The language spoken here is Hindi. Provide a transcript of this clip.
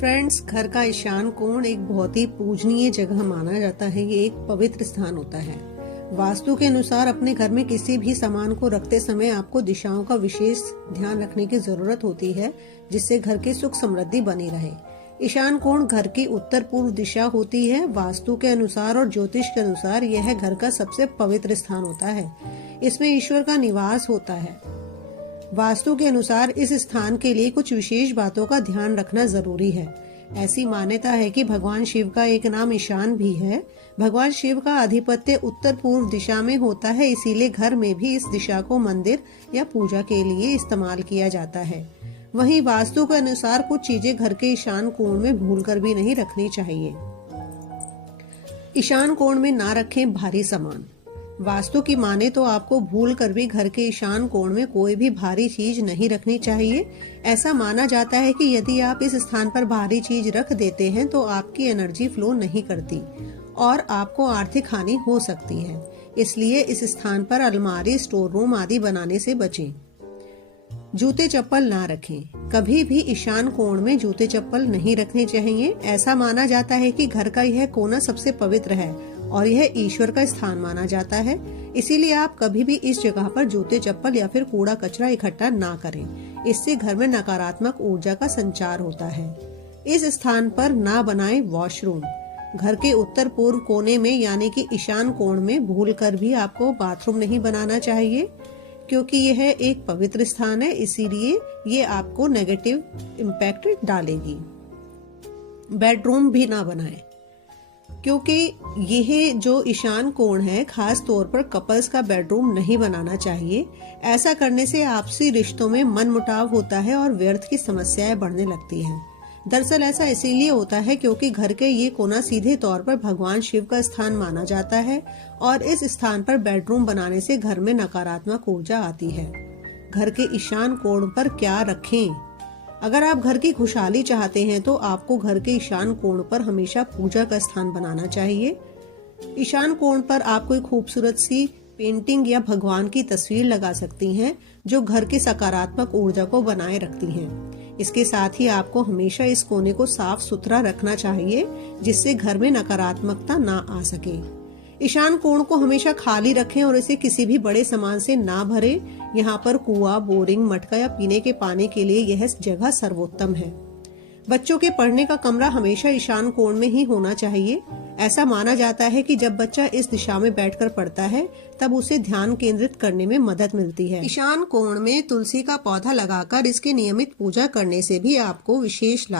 फ्रेंड्स, घर का ईशान कोण एक बहुत ही पूजनीय जगह माना जाता है। ये एक पवित्र स्थान होता है। वास्तु के अनुसार अपने घर में किसी भी सामान को रखते समय आपको दिशाओं का विशेष ध्यान रखने की जरूरत होती है, जिससे घर की सुख समृद्धि बनी रहे। ईशान कोण घर की उत्तर पूर्व दिशा होती है। वास्तु के अनुसार और ज्योतिष के अनुसार यह घर का सबसे पवित्र स्थान होता है। इसमें ईश्वर का निवास होता है। वास्तु के अनुसार इस स्थान के लिए कुछ विशेष बातों का ध्यान रखना जरूरी है। ऐसी मान्यता है कि भगवान शिव का एक नाम ईशान भी है। भगवान शिव का आधिपत्य उत्तर पूर्व दिशा में होता है, इसीलिए घर में भी इस दिशा को मंदिर या पूजा के लिए इस्तेमाल किया जाता है। वहीं वास्तु के अनुसार कुछ चीजें घर के ईशान कोण में भूलकर भी नहीं रखनी चाहिए। ईशान कोण में ना रखें भारी सामान। वास्तु की माने तो आपको भूल कर भी घर के ईशान कोण में कोई भी भारी चीज नहीं रखनी चाहिए। ऐसा माना जाता है कि यदि आप इस स्थान पर भारी चीज रख देते हैं तो आपकी एनर्जी फ्लो नहीं करती और आपको आर्थिक हानि हो सकती है। इसलिए इस स्थान पर अलमारी, स्टोर रूम आदि बनाने से बचें। जूते चप्पल ना रखें। कभी भी ईशान कोण में जूते चप्पल नहीं रखने चाहिए। ऐसा माना जाता है कि घर का यह कोना सबसे पवित्र है और यह ईश्वर का स्थान माना जाता है। इसीलिए आप कभी भी इस जगह पर जूते चप्पल या फिर कूड़ा कचरा इकट्ठा ना करें। इससे घर में नकारात्मक ऊर्जा का संचार होता है। इस स्थान पर ना बनाएं वॉशरूम। घर के उत्तर पूर्व कोने में यानी कि ईशान कोण में भूलकर भी आपको बाथरूम नहीं बनाना चाहिए, क्योंकि यह एक पवित्र स्थान है। इसीलिए ये आपको नेगेटिव इम्पैक्ट डालेगी। बेडरूम भी ना बनाएं, क्योंकि यह जो ईशान कोण है खास तौर पर कपल्स का बेडरूम नहीं बनाना चाहिए। ऐसा करने से आपसी रिश्तों में मनमुटाव होता है और व्यर्थ की समस्याएं बढ़ने लगती हैं। दरअसल ऐसा इसीलिए होता है क्योंकि घर के ये कोना सीधे तौर पर भगवान शिव का स्थान माना जाता है और इस स्थान पर बेडरूम बनाने से घर में नकारात्मक ऊर्जा आती है। घर के ईशान कोण पर क्या रखें? अगर आप घर की खुशहाली चाहते हैं तो आपको घर के ईशान कोण पर हमेशा पूजा का स्थान बनाना चाहिए। ईशान कोण पर आप कोई खूबसूरत सी पेंटिंग या भगवान की तस्वीर लगा सकती हैं, जो घर की सकारात्मक ऊर्जा को बनाए रखती हैं। इसके साथ ही आपको हमेशा इस कोने को साफ सुथरा रखना चाहिए, जिससे घर में नकारात्मकता ना आ सके। ईशान कोण को हमेशा खाली रखें और इसे किसी भी बड़े सामान से ना भरें। यहाँ पर कुआं, बोरिंग, मटका या पीने के पानी के लिए यह जगह सर्वोत्तम है। बच्चों के पढ़ने का कमरा हमेशा ईशान कोण में ही होना चाहिए। ऐसा माना जाता है कि जब बच्चा इस दिशा में बैठकर पढ़ता है तब उसे ध्यान केंद्रित करने में मदद मिलती है। ईशान कोण में तुलसी का पौधा लगाकर इसकी नियमित पूजा करने से भी आपको विशेष लाभ